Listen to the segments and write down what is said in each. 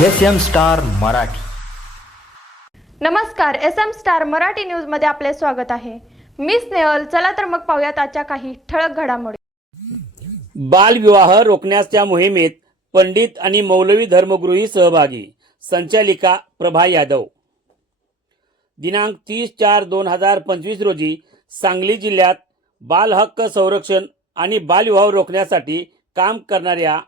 S M star Marathi. नमस्कार S M star Marathi न्यूजमध्ये आपले स्वागत आहे. मी स्नेहल चला तर मग पाहूयात आजच्या काही ठळक घडामोडी. बालविवाह रोखण्याच्या मोहिमेत पंडित आणि मौलवी धर्मगृही सहभागी. संचालिका प्रभा यादव. दिनांक तीस चार दोन हजार पंचवीस रोजी सांगली जिल्ह्यात बाल हक्क संरक्षण आणि बालविवाह रोखण्यासाठी काम करणाऱ्या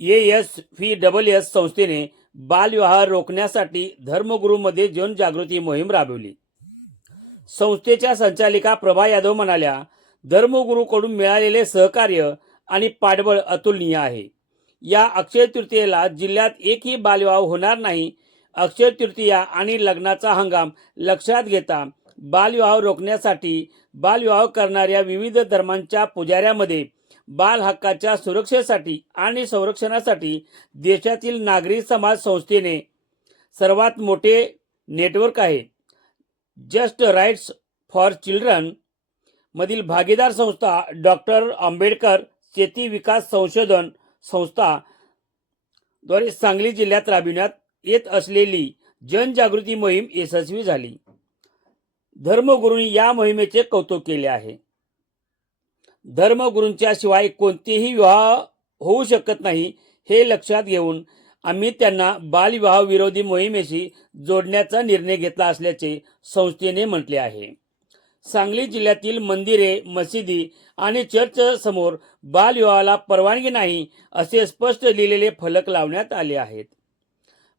A S V double S संस्थेने बालविवाह रोखण्यासाठी धर्मगुरूमध्ये जनजागृती मोहीम राबवली. संस्थेच्या संचालिका प्रभा यादव म्हणाल्या धर्मगुरूकडून मिळालेले सहकार्य आणि पाठबळ अतुलनीय आहे. या अक्षय तृतीयेला जिल्ह्यात एकही बालविवाह होणार नाही. अक्षय तृतीया आणि लग्नाचा हंगाम लक्षात घेता बालविवाह रोखण्यासाठी बालविवाह करणाऱ्या विविध धर्मांच्या पुजाऱ्यामध्ये बाल हक्काच्या सुरक्षेसाठी आणि संरक्षणासाठी देशातील नागरी समाज संस्थेने सर्वात मोठे नेटवर्क आहे. जस्ट राईट्स फॉर चिल्ड्रन मधील भागीदार संस्था डॉक्टर आंबेडकर शेती विकास संशोधन संस्था द्वारे सांगली जिल्ह्यात राबविण्यात येत असलेली जनजागृती मोहीम यशस्वी झाली. धर्मगुरूंनी या मोहिमेचे कौतुक केले आहे. धर्मगुरूंच्या शिवाय कोणतेही विवाह होऊ शकत नाही हे लक्षात घेऊन आम्ही त्यांना बालविवाह विरोधी मोहिमेशी जोडण्याचा निर्णय घेतला असल्याचे संस्थेने म्हटले आहे. सांगली जिल्ह्यातील मंदिरे मशिदी आणि चर्च समोर बालविवाहाला परवानगी नाही असे स्पष्ट लिहिलेले फलक लावण्यात आले आहेत.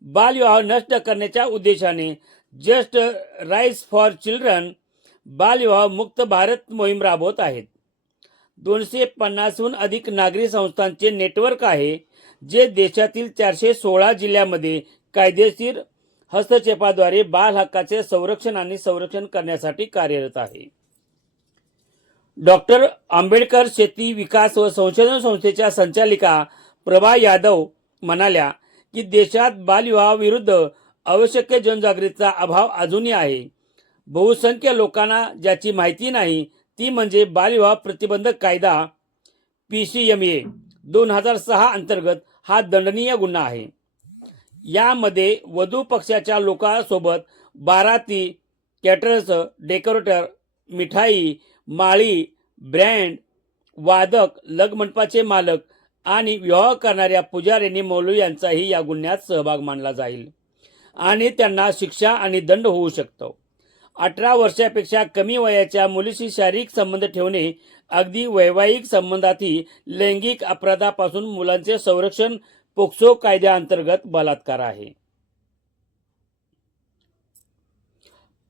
बालविवाह नष्ट करण्याच्या उद्देशाने जस्ट राईस फॉर चिल्ड्रन बालविवाह मुक्त भारत मोहीम राबवत आहेत. दोनशे पन्नासहून अधिक नागरी संस्थांचे नेटवर्क आहे जे देशातील चारशे सोळा जिल्ह्यामध्ये कायदेशीर हस्तक्षेपाद्वारे बाल हक्काचे संरक्षण आणि संरक्षण करण्यासाठी कार्यरत आहे. डॉक्टर आंबेडकर शेती विकास व संशोधन संस्थेच्या संचालिका प्रभा यादव म्हणाल्या की देशात बालविवाहाविरुद्ध आवश्यक जनजागृतीचा अभाव अजूनही आहे. बहुसंख्य लोकांना ज्याची माहिती नाही ती म्हणजे बालविवाह प्रतिबंधक कायदा पी सी एम ए दोन हजार सहा अंतर्गत हा दंडनीय गुन्हा आहे. यामध्ये वधू पक्षाच्या लोकांसोबत बाराती कॅटरर्स डेकोरेटर मिठाई माळी ब्रँड वादक लगमंडपाचे मालक आणि विवाह करणाऱ्या पुजाऱ्यांनी मौलवी यांचाही या गुन्ह्यात सहभाग मानला जाईल आणि त्यांना शिक्षा आणि दंड होऊ शकतो. अठरा वर्षापेक्षा कमी वयाच्या मुलीशी शारीरिक संबंध ठेवणे अगदी वैवाहिक संबंधातही लैंगिक अपराधापासून मुलांचे संरक्षण पोक्सो कायद्याअंतर्गत बलात्कार आहे.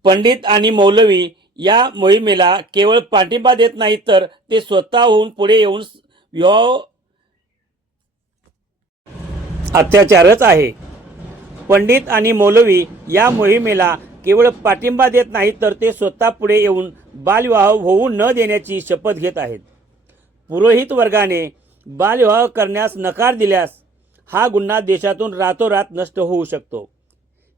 पंडित आणि मौलवी या मोहिमेला केवळ पाठिंबा देत नाहीत तर ते स्वतःहून पुढे येऊन विवाह अत्याचारच आहे. पंडित आणि मौलवी या मोहिमेला केवळ पाठिंबा देत नाहीत तर ते स्वतः पुढे येऊन बालविवाह होऊ न देण्याची शपथ घेत आहेत. पुरोहित वर्गाने बालविवाह करण्यास नकार दिल्यास हा गुन्हा देशातून रातोरात नष्ट होऊ शकतो.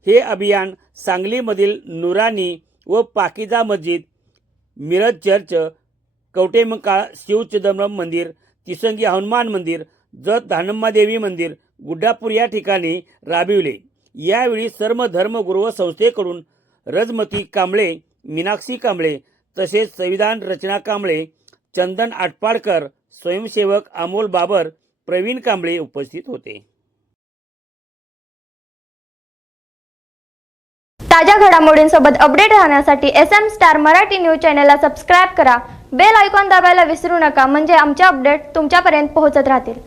हे अभियान सांगलीमधील नुरानी व पाकिजा मस्जिद मिरज चर्च कवटेमंकाळ शिव चिदंबरम मंदिर तिसंगी हनुमान मंदिर जत धानम्मादेवी मंदिर गुड्डापूर या ठिकाणी राबविले. यावेळी सर्व धर्मगुरू व संस्थेकडून रजमती कांबळे मीनाक्षी कांबळे तसेच संविधान रचना कांबळे चंदन आटपाडकर स्वयंसेवक अमोल बाबर प्रवीण कांबळे उपस्थित होते. ताज्या घडामोडींसोबत अपडेट राहण्यासाठी S M star Marathi news चॅनलला सबस्क्राईब करा. बेल आयकॉन दाबायला विसरू नका. म्हणजे आमचे अपडेट तुमच्यापर्यंत पोहोचत राहतील.